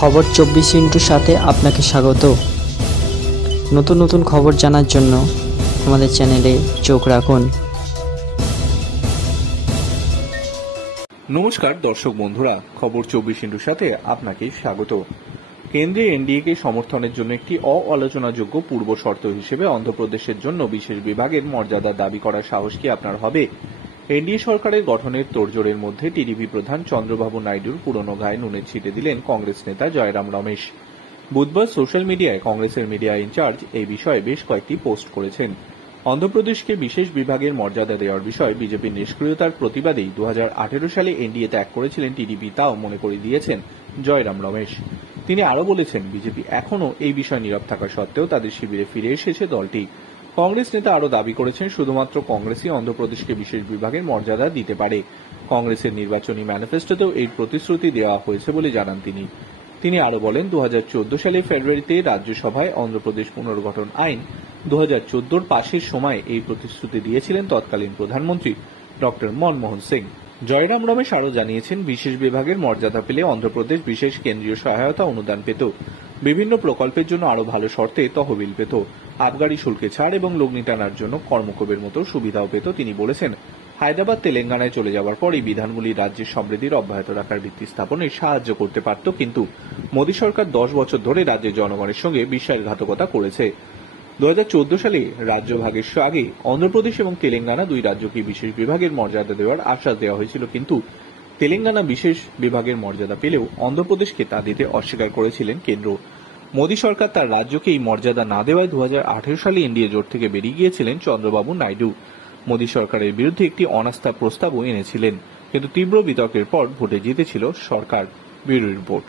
খবর 24 সাথে আপনাকে স্বাগত। নতুন নতুন খবর জানার জন্য আমাদের চ্যানেলে চোখ রাখুন। নমস্কার দর্শক বন্ধুরা, খবর 24 সাথে আপনাকে স্বাগত। কেন্দ্রে এনডিএকে সমর্থনের জন্য একটি অআলোচনাযোগ্য পূর্ব শর্ত হিসেবে অন্ধ্রপ্রদেশের জন্য বিশেষ বিভাগের মর্যাদা দাবি করার সাহস কি আপনার হবে? এনডিএ সরকারের গঠনের তোড়জোড়ের মধ্যে টিডিপি প্রধান চন্দ্রবাবু নাইডুর পুরনো গায়ে নুনের ছিটে দিলেন কংগ্রেস নেতা জয়রাম রমেশ। বুধবার সোশ্যাল মিডিয়ায় কংগ্রেসের মিডিয়া ইনচার্জ এই বিষয়ে বেশ কয়েকটি পোস্ট করেছেন। অন্ধ্রপ্রদেশকে বিশেষ বিভাগের মর্যাদা দেওয়ার বিষয়ে বিজেপির নিষ্ক্রিয়তার প্রতিবাদেই 2018 সালে এনডিএ ত্যাগ করেছিলেন টিডিপি, তাও মনে করে দিয়েছেন জয়রাম রমেশ। তিনি আরও বলেছেন, বিজেপি এখনও এই বিষয়ে নীরব থাকা সত্ত্বেও তাদের শিবিরে ফিরে এসেছে দলটি। কংগ্রেস নেতা আরও দাবি করেছেন, শুধুমাত্র কংগ্রেসই অন্ধ্রপ্রদেশকে বিশেষ বিভাগের মর্যাদা দিতে পারে। কংগ্রেসের নির্বাচনী ম্যানিফেস্টোতেও এই প্রতিশ্রুতি দেওয়া হয়েছে বলে জানান তিনি আরও বলেন, 2014 সালে ফেব্রুয়ারিতে রাজ্যসভায় অন্ধ্রপ্রদেশ পুনর্গঠন আইন 2014 পাশের সময় এই প্রতিশ্রুতি দিয়েছিলেন তৎকালীন প্রধানমন্ত্রী ডক্টর মনমোহন সিং। জয়রাম রমেশ আরও জানিয়েছেন, বিশেষ বিভাগের মর্যাদা পেলে অন্ধ্রপ্রদেশ বিশেষ কেন্দ্রীয় সহায়তা অনুদান পেত, বিভিন্ন প্রকল্পের জন্য আরও ভালো শর্তে তহবিল পেত, আবগারি শুল্কে ছাড় এবং লগ্নি টানার জন্য কর্মক্ষোভের মতো সুবিধাও পেত। তিনি বলেছেন, হায়দ্রাবাদ তেলেঙ্গানায় চলে যাওয়ার পর এই বিধানগুলি রাজ্যের সমৃদ্ধির অব্যাহত রাখার ভিত্তি স্থাপনে সাহায্য করতে পারত, কিন্তু মোদী সরকার 10 বছর ধরে রাজ্যের জনগণের সঙ্গে বিশ্বাসঘাতকতা করেছে। 2014 সালে রাজ্য ভাগের আগে অন্ধ্রপ্রদেশ এবং তেলেঙ্গানা দুই রাজ্যকে বিশেষ বিভাগের মর্যাদা দেওয়ার আশ্বাস দেওয়া হয়েছিল, কিন্তু তেলেঙ্গানা বিশেষ বিভাগের মর্যাদা পেলেও অন্ধ্রপ্রদেশকে তা দিতে অস্বীকার করেছিলেন কেন্দ্র। মোদী সরকার তার রাজ্যকে এই মর্যাদা না দেওয়ায় 2018 সালে এনডিএ জোট থেকে বেরিয়ে গিয়েছিলেন চন্দ্রবাবু নাইডু। মোদী সরকারের বিরুদ্ধে একটি অনাস্থা প্রস্তাবও এনেছিলেন, কিন্তু তীব্র বিতর্কের পর ভোটে জিতেছিল সরকার। Bureau report.